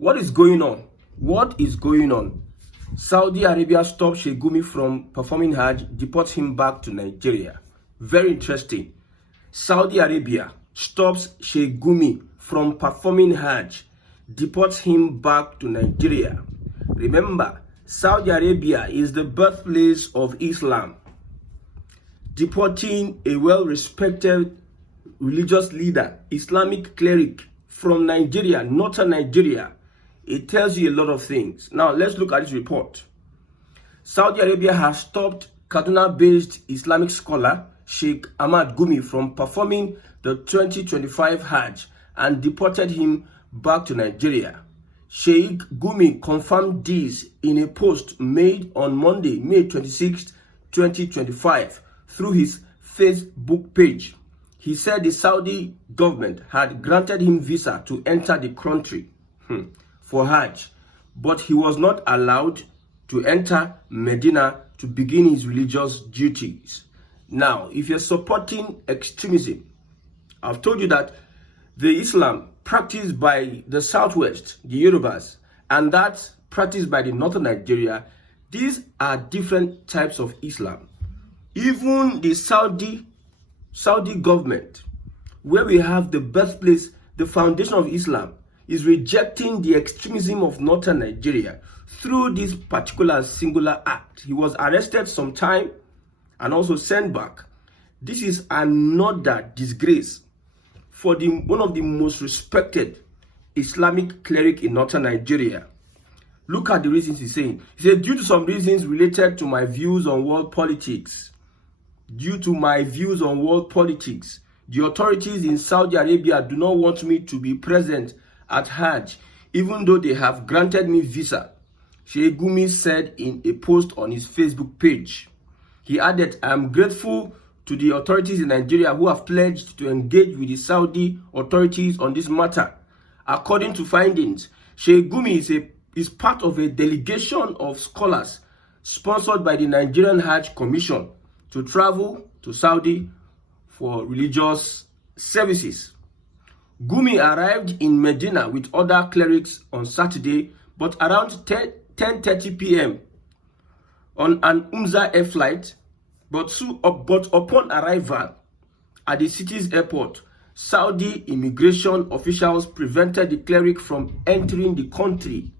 What is going on? What is going on? Saudi Arabia stops Sheikh Gumi from performing Hajj, deports him back to Nigeria. Very interesting. Saudi Arabia stops Sheikh Gumi from performing Hajj, deports him back to Nigeria. Remember, Saudi Arabia is the birthplace of Islam. Deporting a well-respected religious leader, Islamic cleric from Nigeria, northern Nigeria, it tells you a lot of things. Now, let's look at this report. Saudi Arabia has stopped Kaduna-based Islamic scholar Sheikh Ahmad Gumi from performing the 2025 Hajj and deported him back to Nigeria. Sheikh Gumi confirmed this in a post made on Monday, May 26, 2025, through his Facebook page. He said the Saudi government had granted him visa to enter the country for Hajj, but he was not allowed to enter Medina to begin his religious duties. Now, if you're supporting extremism, I've told you that the Islam practiced by the Southwest, the Yorubas, and that practiced by the Northern Nigeria, these are different types of Islam. Even the Saudi government, where we have the birthplace, the foundation of Islam, is rejecting the extremism of Northern Nigeria through this particular singular act. He was arrested sometime and also sent back. This is another disgrace for one of the most respected Islamic cleric in Northern Nigeria. Look at the reasons he's saying. He said, due to some reasons related to my views on world politics, the authorities in Saudi Arabia do not want me to be present at Hajj, even though they have granted me visa, Sheikh Gumi said in a post on his Facebook page. He added, I am grateful to the authorities in Nigeria who have pledged to engage with the Saudi authorities on this matter. According to findings, Sheikh Gumi is part of a delegation of scholars sponsored by the Nigerian Hajj Commission to travel to Saudi for religious services. Gumi arrived in Medina with other clerics on Saturday, but around 10:30 p.m. on an Umza air flight, but upon arrival at the city's airport, Saudi immigration officials prevented the cleric from entering the country.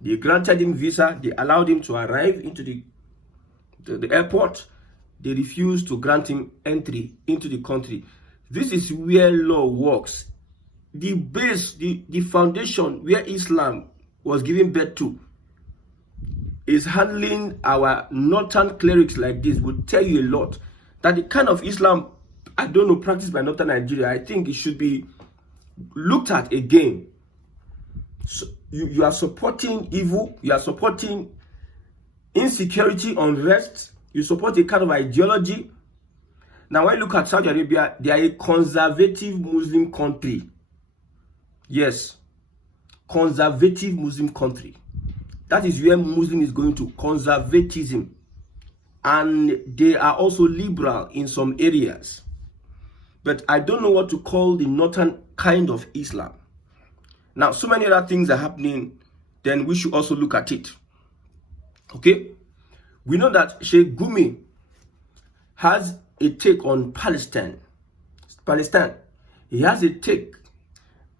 They granted him visa, they allowed him to arrive into the airport. They refused to grant him entry into the country. This is where law works. The base, the foundation where Islam was given birth to is handling our northern clerics like this would tell you a lot. That the kind of Islam, I don't know, practiced by northern Nigeria, I think it should be looked at again. So you are supporting evil, you are supporting insecurity, unrest, you support a kind of ideology. Now, when you look at Saudi Arabia, they are a conservative Muslim country. Yes, conservative Muslim country. That is where Muslim is going to, conservatism. And they are also liberal in some areas. But I don't know what to call the northern kind of Islam. Now, so many other things are happening, then we should also look at it. Okay? We know that Sheikh Gumi has a take on Palestine. He has a take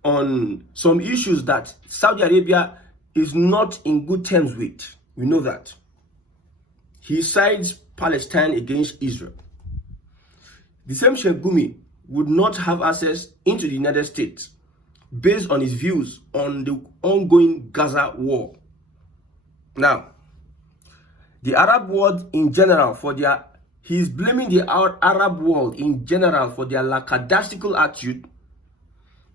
on some issues that Saudi Arabia is not in good terms with. We know that. He sides Palestine against Israel. The same Sheikh Gumi would not have access into the United States based on his views on the ongoing Gaza war. Now, the Arab world in general he's blaming the Arab world in general for their lackadaisical attitude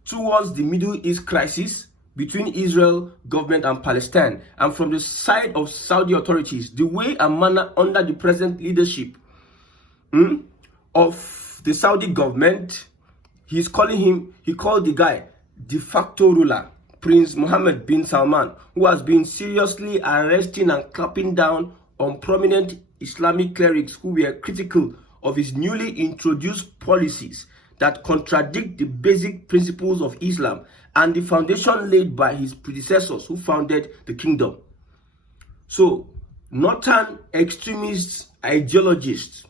towards the Middle East crisis between Israel government and Palestine, and from the side of Saudi authorities, the way and manner under the present leadership of the Saudi government, he called the guy de facto ruler, Prince Mohammed bin Salman, who has been seriously arresting and clamping down on prominent Islamic clerics who were critical of his newly introduced policies that contradict the basic principles of Islam and the foundation laid by his predecessors who founded the kingdom. So, northern extremist ideologists,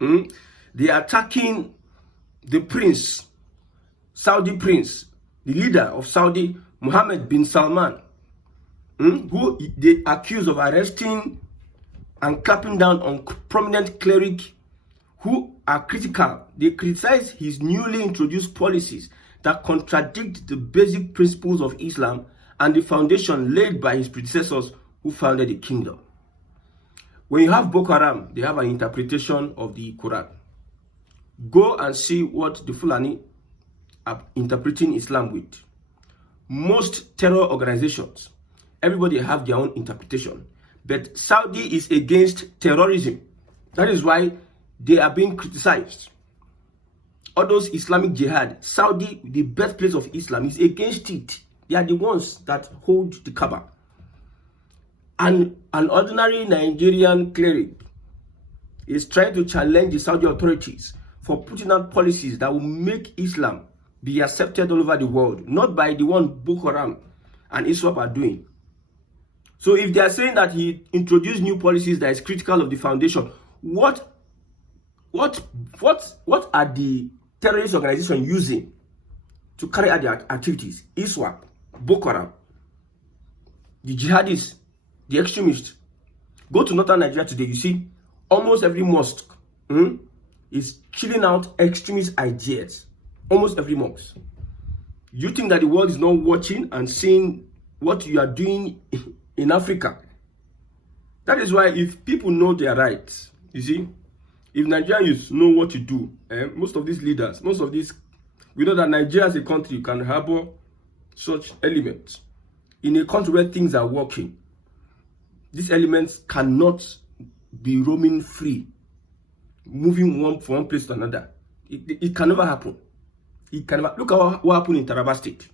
they are attacking the prince, Saudi prince, the leader of Saudi, Mohammed bin Salman, who they accuse of arresting and clapping down on prominent clerics who are critical. They criticize his newly introduced policies that contradict the basic principles of Islam and the foundation laid by his predecessors who founded the kingdom. When you have Boko Haram, they have an interpretation of the Quran. Go and see what the Fulani are interpreting Islam with. Most terror organizations, everybody have their own interpretation. But Saudi is against terrorism. That is why they are being criticized. All those Islamic jihad, Saudi, the birthplace of Islam, is against it. They are the ones that hold the Kaaba. And an ordinary Nigerian cleric is trying to challenge the Saudi authorities for putting out policies that will make Islam be accepted all over the world, not by the one Boko Haram and ISWAP are doing. So if they are saying that he introduced new policies that is critical of the foundation, what are the terrorist organizations using to carry out their activities? ISWAP, Boko Haram, the jihadists, the extremists. Go to northern Nigeria today, you see almost every mosque is killing out extremist ideas. Almost every mosque. You think that the world is not watching and seeing what you are doing in Africa? That is why if people know their rights, you see, if Nigerians know what to do, most of these leaders, we know that Nigeria as a country can harbor such elements. In a country where things are working, these elements cannot be roaming free, moving from one place to another. It can never happen. It can never. Look at what happened in Taraba State.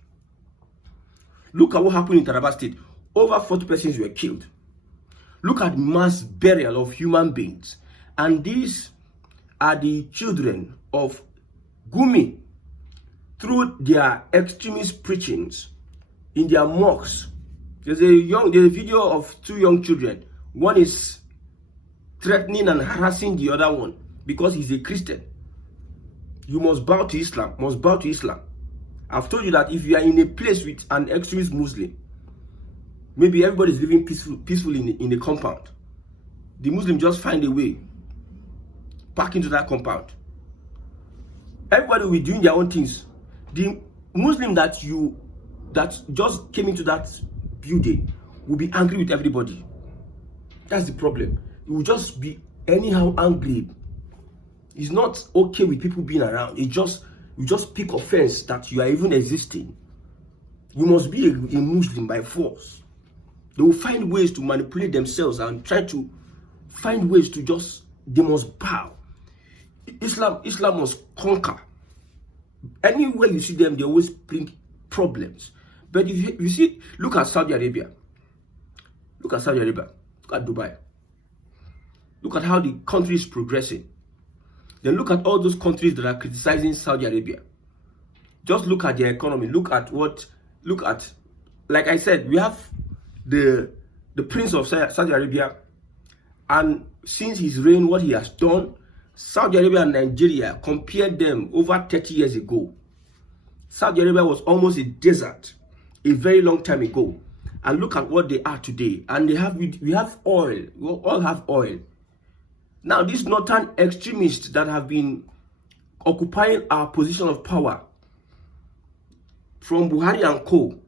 Look at what happened in Taraba State. Over 40 persons were killed. Look at mass burial of human beings. And these are the children of Gumi through their extremist preachings in their mosques. There's a video of two young children. One is threatening and harassing the other one because he's a Christian. You must bow to Islam, must bow to Islam. I've told you that if you are in a place with an extremist Muslim, maybe everybody is living peacefully in the compound. The Muslim just find a way, pack into that compound. Everybody will be doing their own things. The Muslim that just came into that building will be angry with everybody. That's the problem. It will just be anyhow angry. It's not okay with people being around. You just pick offense that you are even existing. You must be a Muslim by force. They will find ways to manipulate themselves and try to find ways to they must bow. Islam must conquer. Anywhere you see them, they always bring problems. But if you see, look at Saudi Arabia. Look at Saudi Arabia. Look at Dubai. Look at how the country is progressing. Then look at all those countries that are criticizing Saudi Arabia. Just look at their economy. Look at, like I said, we have the Prince of Saudi Arabia. And since his reign, what he has done, Saudi Arabia and Nigeria, compared them over 30 years ago. Saudi Arabia was almost a desert a very long time ago. And look at what they are today. And we have oil. We all have oil. Now, these northern extremists that have been occupying our position of power, from Buhari and co,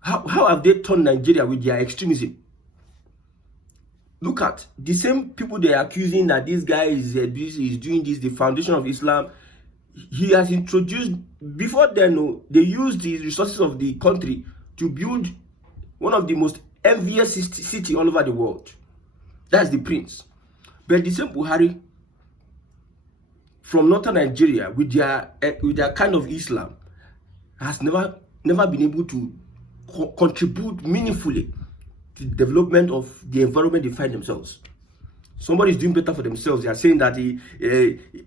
how have they turned Nigeria with their extremism? Look at the same people they are accusing that this guy is doing this, the foundation of Islam. He has introduced, before then, they used the resources of the country to build one of the most envious city all over the world. That's the prince. But the same Buhari from northern Nigeria with their kind of Islam has never been able to contribute meaningfully to the development of the environment they find themselves. Somebody is doing better for themselves. They are saying that he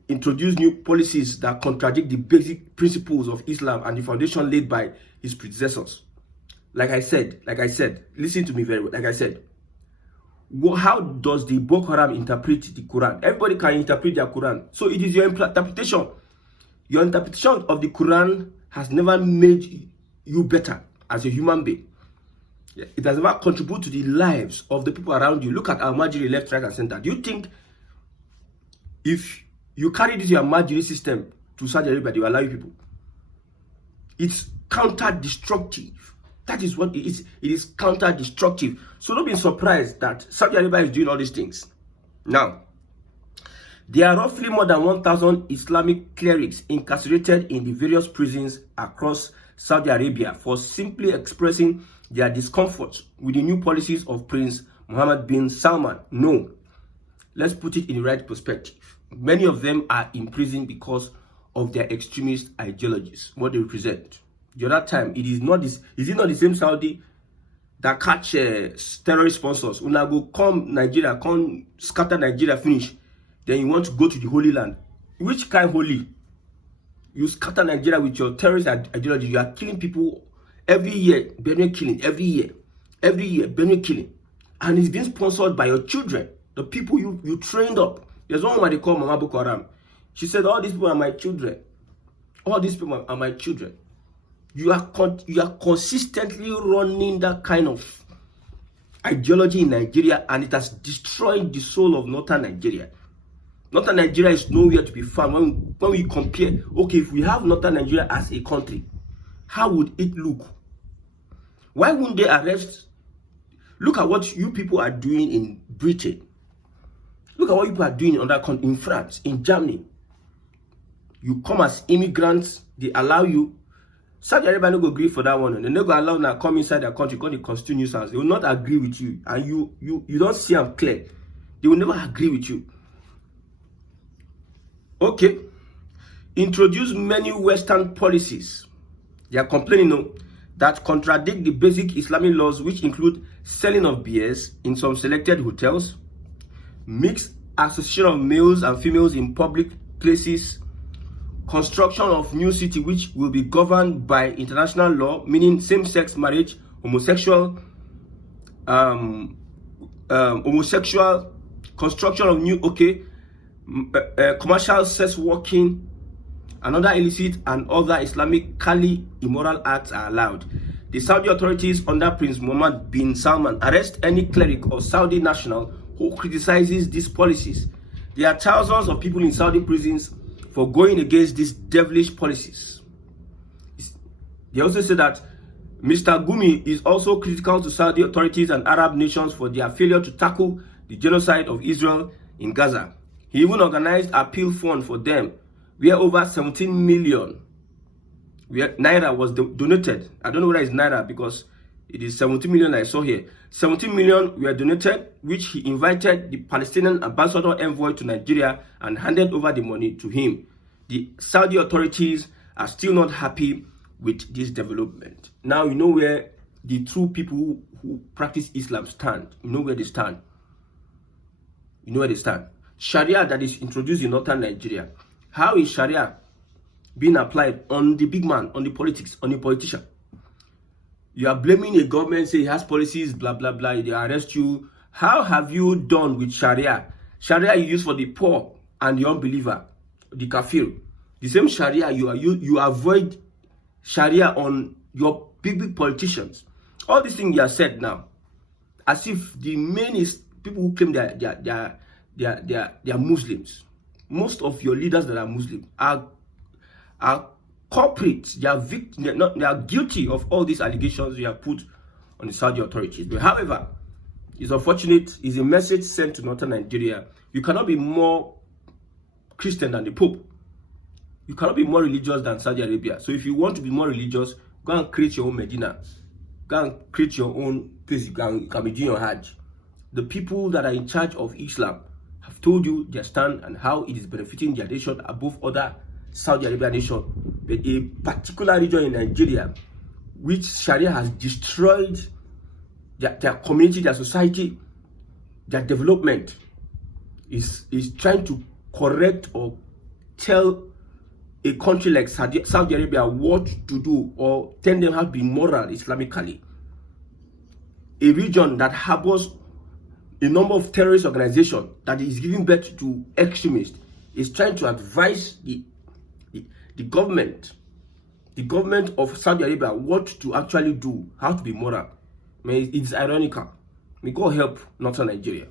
introduced new policies that contradict the basic principles of Islam and the foundation laid by his predecessors. Like I said, listen to me very well. Like I said, how does the Boko Haram interpret the Quran? Everybody can interpret their Quran. So it is your interpretation. Your interpretation of the Quran has never made you better as a human being. It has never contributed to the lives of the people around you. Look at Almajiri left, right, and center. Do you think if you carry this your Almajiri system to Saudi Arabia, they will allow you people? It's counter-destructive. That is what it is. It is counter-destructive. So don't be surprised that Saudi Arabia is doing all these things. Now, there are roughly more than 1,000 Islamic clerics incarcerated in the various prisons across Saudi Arabia for simply expressing their discomfort with the new policies of Prince Mohammed bin Salman. No, let's put it in the right perspective. Many of them are in prison because of their extremist ideologies, what they represent. The other time, is it not the same Saudi that catch terrorist sponsors? Una go come Nigeria, come scatter Nigeria, finish. Then you want to go to the Holy Land. Which kind holy? You scatter Nigeria with your terrorist ideology. You are killing people every year, Benue killing, every year, Benue killing. And it's being sponsored by your children, the people you trained up. There's one woman they call Mama Boko Haram. She said, all these people are my children. All these people are my children. You are consistently running that kind of ideology in Nigeria, and it has destroyed the soul of northern Nigeria. Northern Nigeria is nowhere to be found. When we compare, okay, if we have northern Nigeria as a country, how would it look? Why wouldn't they arrest? Look at what you people are doing in Britain. Look at what people are doing in France, in Germany. You come as immigrants, they allow you. Saudi Arabia no go agree for that one, and they no go allow now come inside their country, come the constitute nuisance. They will not agree with you, and you don't see them clear. They will never agree with you. Okay, introduce many Western policies. They are complaining that contradict the basic Islamic laws, which include selling of beers in some selected hotels, mixed association of males and females in public places, construction of new city which will be governed by international law, meaning same-sex marriage, homosexual, construction of new, commercial sex working, another illicit and other Islamically immoral acts are allowed. The Saudi authorities under Prince Mohammed bin Salman arrest any cleric or Saudi national who criticizes these policies. There are thousands of people in Saudi prisons for going against these devilish policies. They also say that Mr. Gumi is also critical to Saudi authorities and Arab nations for their failure to tackle the genocide of Israel in Gaza. He even organized an appeal fund for them, where over 17 million naira was donated. I don't know whether it's naira because it is 17 million I saw here. 17 million were donated, which he invited the Palestinian ambassador envoy to Nigeria and handed over the money to him. The Saudi authorities are still not happy with this development. Now you know where the true people who practice Islam stand. You know where they stand. You know where they stand. Sharia that is introduced in northern Nigeria. How is Sharia being applied on the big man, on the politics, on the politician? You are blaming a government, say it has policies, blah, blah, blah, they arrest you. How have you done with Sharia? Sharia you use for the poor and the unbeliever, the kafir. The same Sharia, you avoid Sharia on your big politicians. All these things you have said now, as if the main is people who claim they are Muslims. Most of your leaders that are Muslim are culprits. They are guilty of all these allegations you have put on the Saudi authorities. But however, it's unfortunate. It's a message sent to northern Nigeria. You cannot be more Christian than the Pope. You cannot be more religious than Saudi Arabia. So if you want to be more religious, go and create your own Medina. Go and create your own place. You can be doing your Hajj. The people that are in charge of Islam have told you their stand and how it is benefiting their nation above other Saudi Arabia nation. But a particular region in Nigeria, which Sharia has destroyed their community, their society, their development. is trying to correct or tell a country like Saudi Arabia what to do, or tell them how to be moral Islamically. A region that harbors a number of terrorist organizations, that is giving birth to extremists, is trying to advise the government of Saudi Arabia what to actually do, how to be moral. I mean, it's ironical. May God help northern Nigeria.